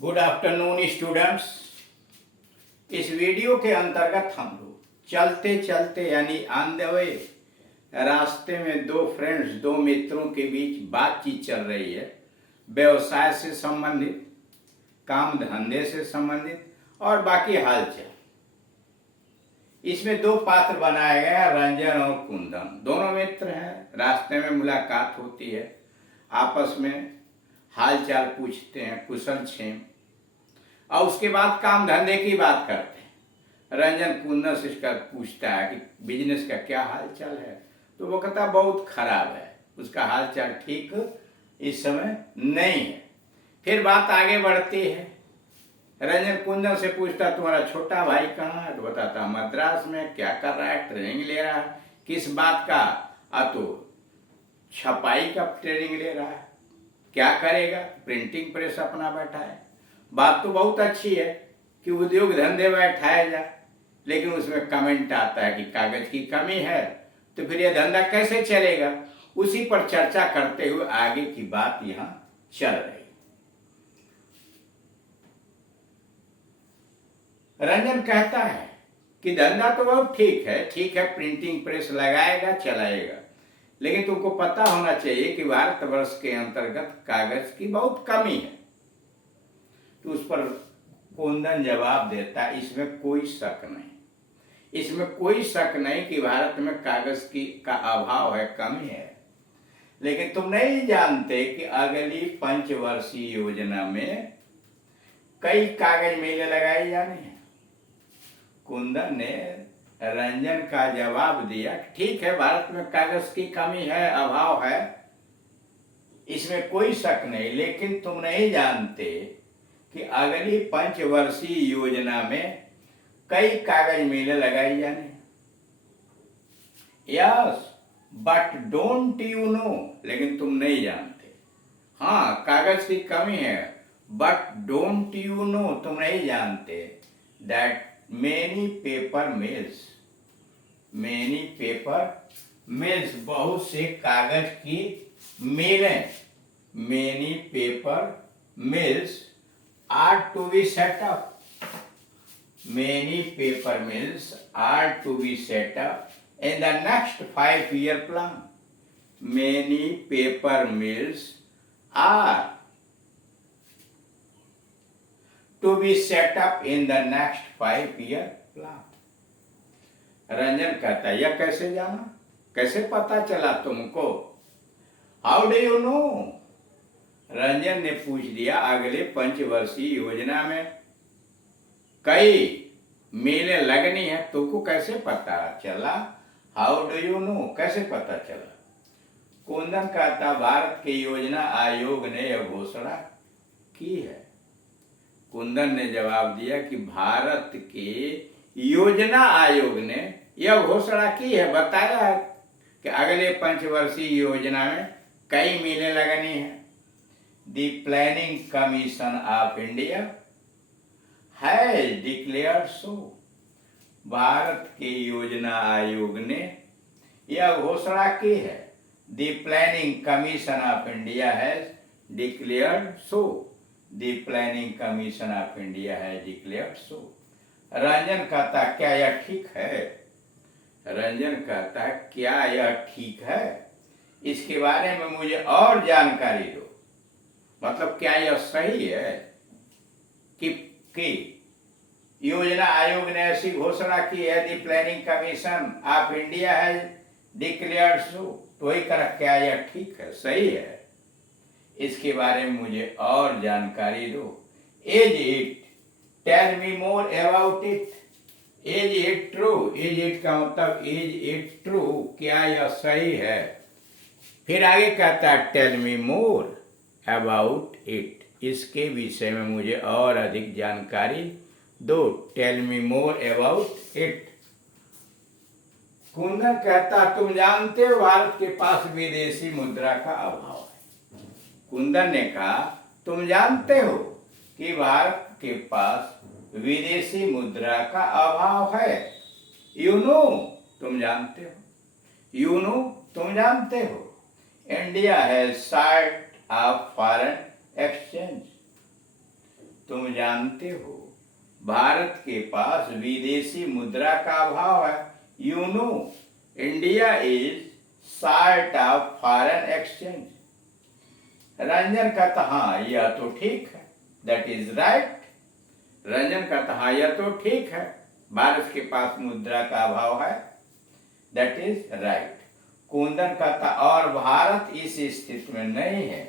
Good afternoon students. इस video के अंतर्गत हम लोग चलते चलते यानी ऑन द वे रास्ते में दो मित्रों के बीच बातचीत चल रही है, व्यवसाय से संबंधित, काम धंधे से संबंधित और बाकी हालचाल। इसमें दो पात्र बनाए गए हैं, रंजन और कुंदन। दोनों मित्र हैं। रास्ते में मुलाकात होती है, आपस में हालचाल पूछते हैं, कुशल क्षेम, और उसके बाद काम धंधे की बात करते हैं। रंजन कुंदन से इसका पूछता है कि बिजनेस का क्या हालचाल है, तो वो कहता बहुत खराब है, उसका हालचाल ठीक इस समय नहीं है। फिर बात आगे बढ़ती है। रंजन कुंदन से पूछता तुम्हारा छोटा भाई कहाँ है, तो बताता मद्रास में। क्या कर रहा है? ट्रेनिंग ले रहा है। किस बात का? तो छपाई का ट्रेनिंग ले रहा है। क्या करेगा? प्रिंटिंग प्रेस अपना बैठा है। बात तो बहुत अच्छी है कि उद्योग धंधे बैठाया जाए, लेकिन उसमें कमेंट आता है कि कागज की कमी है, तो फिर यह धंधा कैसे चलेगा? उसी पर चर्चा करते हुए आगे की बात यहाँ चल रही। रंजन कहता है कि धंधा तो बहुत ठीक है, प्रिंटिंग प्रेस लगाएगा, चलाएगा, लेकिन तुमको पता होना चाहिए कि भारतवर्ष के अंतर्गत कागज की बहुत कमी है। तो उस पर कुंदन जवाब देता है, इसमें कोई शक नहीं कि भारत में कागज की का अभाव है, कमी है, लेकिन तुम नहीं जानते कि अगली पंचवर्षीय योजना में कई कागज मेले लगाए जाने हैं। कुंदन ने रंजन का जवाब दिया, ठीक है, भारत में कागज की कमी है, अभाव है, इसमें कोई शक नहीं, लेकिन तुम नहीं जानते कि अगली पंचवर्षीय योजना में कई कागज मेले लगाए जाने। Yes but don't you know, लेकिन तुम नहीं जानते। हाँ, कागज की कमी है, बट डोंट यू नो, तुम नहीं जानते दैट मेनी पेपर मिल्स, बहुत से कागज की मिलें, many paper mills are to be set up. Many paper mills are to be set up in the next 5-year plan. Many paper mills are to be set up in the next 5-year plan. Ranjan कहता है, यह कैसे जाना, कैसे पता चला तुमको? How do you know? Ranjan ने पूछ दिया, अगले पंचवर्षीय योजना में कई मेले लगनी है, तुमको कैसे पता चला? हाउ डू यू नो, कैसे पता चला? कुंदन कहता, भारत के योजना आयोग ने यह घोषणा की है। कुंदन ने जवाब दिया कि भारत के योजना आयोग ने यह घोषणा की है, बताया है कि अगले पंचवर्षीय योजना में कई मेले लगनी है। The Planning Commission of India has declared so. Bharat के योजना आयोग ने यह घोषणा की है। The Planning Commission of India has declared so. The Planning Commission of India has declared so. Ranjan कहता, क्या यह ठीक है? रंजन कहता है, क्या यह ठीक है? इसके बारे में मुझे और जानकारी दो। मतलब क्या यह सही है कि योजना आयोग ने ऐसी घोषणा की है, दी प्लानिंग कमीशन ऑफ इंडिया है डिक्लेयर्ड सो, तो वही कर, क्या यह ठीक है, सही है? इसके बारे में मुझे और जानकारी दो। Is it, tell me more about it. Is it true, is it का मतलब इज इट ट्रू, क्या यह सही है? फिर आगे कहता है, tell me more about it, इसके विषय में मुझे और अधिक जानकारी दो। Tell me more about it. Kundan कहता, तुम जानते हो भारत के पास विदेशी मुद्रा का अभाव है। कुंदन ने कहा, तुम जानते हो कि भारत के पास विदेशी मुद्रा का अभाव है। यू नो, तुम जानते हो। यू नो, तुम जानते हो। India has site of foreign exchange, तुम जानते हो भारत के पास विदेशी मुद्रा का अभाव है। You know India is short of foreign exchange. Ranjan कहता हाँ यह तो ठीक है, दैट इज राइट। रंजन कहता हाँ यह तो ठीक है, भारत के पास मुद्रा का अभाव है, दैट इज राइट। कुंदन कहता और भारत इस स्थिति में नहीं है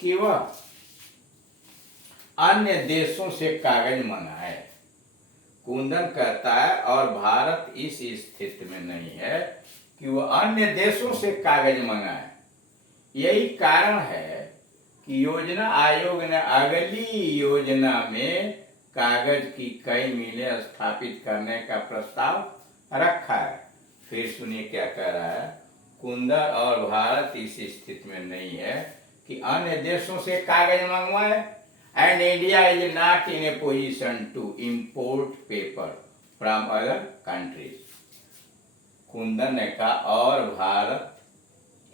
कि वह अन्य देशों से कागज मंगाए। कुंदन कहता है और भारत इस स्थिति में नहीं है कि वह अन्य देशों से कागज मंगाए। यही कारण है कि योजना आयोग ने अगली योजना में कागज की कई मिलें स्थापित करने का प्रस्ताव रखा है। फिर सुनिए क्या कह रहा है। कुंदन और भारत इस स्थिति में नहीं है कि अन्य देशों से कागज मंगवाए and India is not in a position to import paper from other countries. Kundan ने कहा और भारत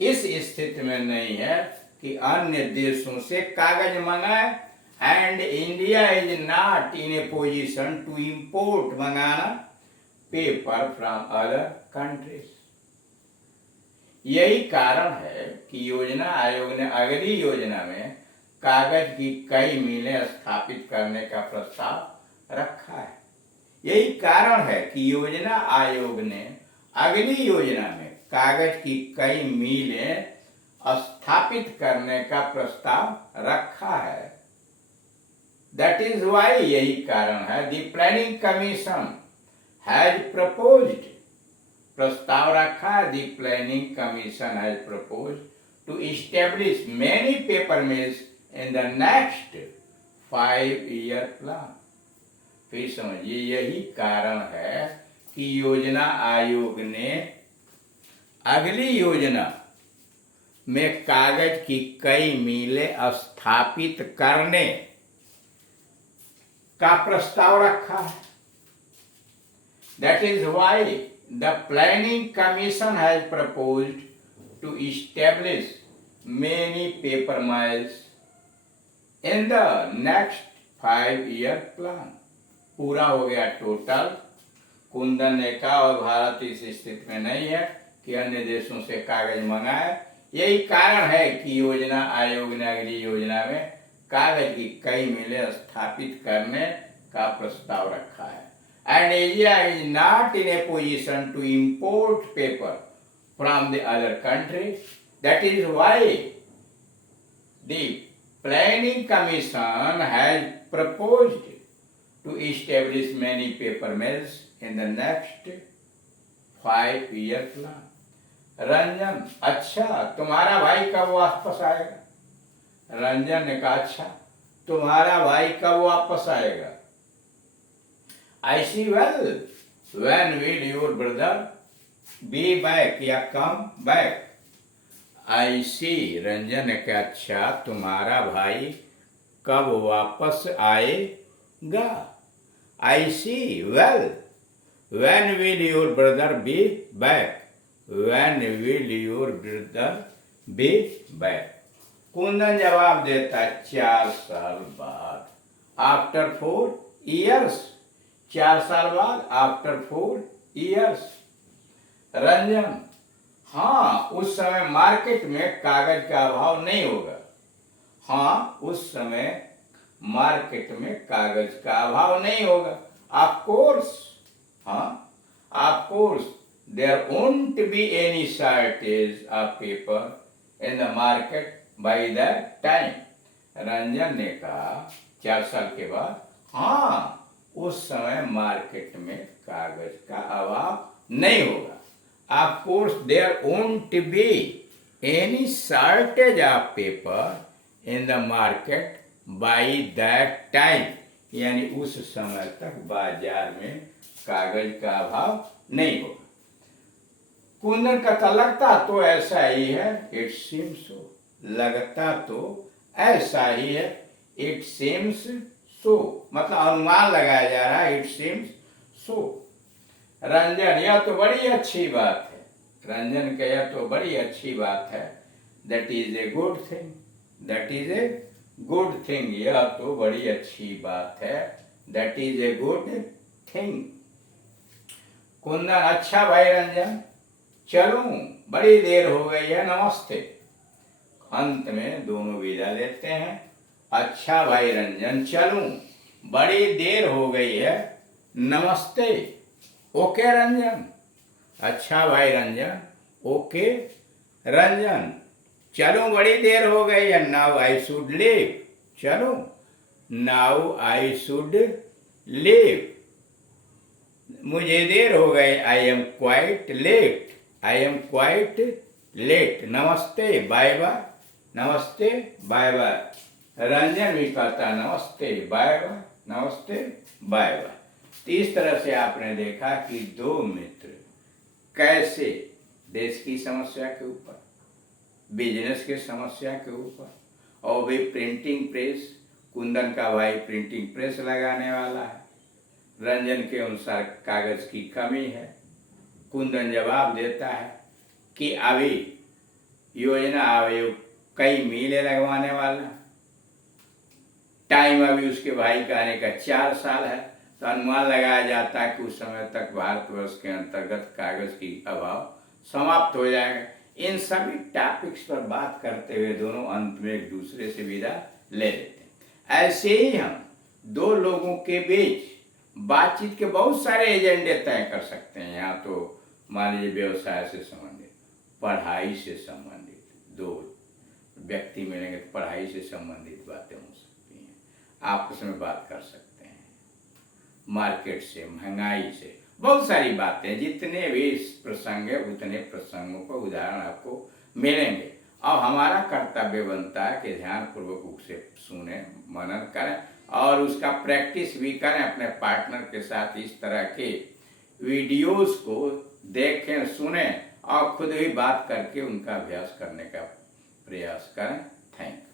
इस स्थिति में नहीं है कि अन्य देशों से कागज मंगाए and India is not in a position to import मंगाना paper from other countries. यही कारण है कि योजना आयोग ने अगली योजना में कागज की कई मिलें स्थापित करने का प्रस्ताव रखा है। यही कारण है कि योजना आयोग ने अगली योजना में कागज की कई मिलें स्थापित करने का प्रस्ताव रखा है। दैट इज वाई, यही कारण है, the planning commission has proposed, प्रस्ताव रखा है, the planning commission has proposed to establish many paper mills in the next 5-year plan। फिर समझिए यही कारण है कि योजना आयोग ने अगली योजना में कागज की कई मिलें स्थापित करने का प्रस्ताव रखा है। That is why the planning commission has proposed to establish many paper mills in the next 5-year plan। पूरा हो गया टोटल। कुंदन ने कहा और भारत इस स्थिति में नहीं है कि अन्य देशों से कागज मंगाए। यही कारण है कि योजना आयोग ने अगली योजना में कागज की कई मिलें स्थापित करने का प्रस्ताव रखा है। And India is not in a position to import paper from the other country। That is why the Planning Commission has proposed to establish many paper mills in the next 5-year plan। Ranjan अच्छा तुम्हारा भाई कब वापस आएगा? रंजन ने कहा अच्छा तुम्हारा भाई कब वापस आएगा? I see well, when will your brother be back या come back? I see, Ranjan ने कहा अच्छा तुम्हारा भाई कब वापस आएगा? I see well, when will your brother be back? When will your brother be back? Kundan जवाब देता 4 साल बाद, after 4 years। 4 साल बाद, after 4 years। रंजन हाँ उस समय मार्केट में कागज का अभाव नहीं होगा। हाँ उस समय मार्केट में कागज का अभाव नहीं होगा। ऑफ कोर्स, हाँ of course there won't be any shortage of paper in the market by that time. Ranjan ने कहा 4 साल के बाद हाँ उस समय मार्केट में कागज का अभाव नहीं होगा। Of course, there won't be any shortage of paper in the market by that time। यानी उस समय तक बाजार में कागज का अभाव नहीं होगा। कुंदन का लगता तो ऐसा ही है, इट सीम्स सो। लगता तो ऐसा ही है, इट सीम्स सो, मतलब अनुमान लगाया जा रहा है, इट सीम्स सो। रंजन यह तो बड़ी अच्छी बात है। रंजन का यह तो बड़ी अच्छी बात है। That is a good thing, that is a good thing, यह तो बड़ी अच्छी बात है। That is a good thing. Kundan, अच्छा भाई रंजन, चलूं, बड़ी देर हो गई है, नमस्ते। अंत में दोनों विदा लेते हैं। अच्छा भाई रंजन, चलूं, बड़ी देर हो गई है, नमस्ते। ओके रंजन। अच्छा भाई रंजन, ओके रंजन, चलो, बड़ी देर हो गई है, नाउ आई शुड लीव। चलो, नाउ आई शुड लीव, मुझे देर हो गई, I am quite late, I am quite late. नमस्ते, बाय बाय, नमस्ते बाय बाय। रंजन भी कहता नमस्ते बाय बाय, नमस्ते बाय बाय। तो इस तरह से आपने देखा कि दो मित्र कैसे देश की समस्या के ऊपर, बिजनेस की समस्या के ऊपर, और भी प्रिंटिंग प्रेस, कुंदन का भाई प्रिंटिंग प्रेस लगाने वाला है, रंजन के अनुसार कागज की कमी है। कुंदन जवाब देता है कि अभी योजना आयोग कई मीलें लगवाने वाला, टाइम अभी उसके भाई का आने का 4 साल है, तो अनुमान लगाया जाता है कि उस समय तक भारतवर्ष के अंतर्गत कागज की अभाव समाप्त हो जाएगा। इन सभी टॉपिक्स पर बात करते हुए दोनों अंत में एक दूसरे से विदा ले लेते हैं। ऐसे ही हम दो लोगों के बीच बातचीत के बहुत सारे एजेंडे तय कर सकते हैं। यहाँ तो मान लीजिए व्यवसाय से संबंधित, पढ़ाई से संबंधित, दो व्यक्ति मिलेंगे तो पढ़ाई से संबंधित बातें हो सकती हैं, आपस में बात कर सकते हैं, मार्केट से, महंगाई से, बहुत सारी बातें, जितने भी प्रसंग है उतने प्रसंगों को उदाहरण आपको मिलेंगे। और हमारा कर्तव्य बनता है कि ध्यानपूर्वक उसे सुने, मनन करें और उसका प्रैक्टिस भी करें अपने पार्टनर के साथ। इस तरह के वीडियोस को देखें, सुने और खुद भी बात करके उनका अभ्यास करने का प्रयास करें। Thank you.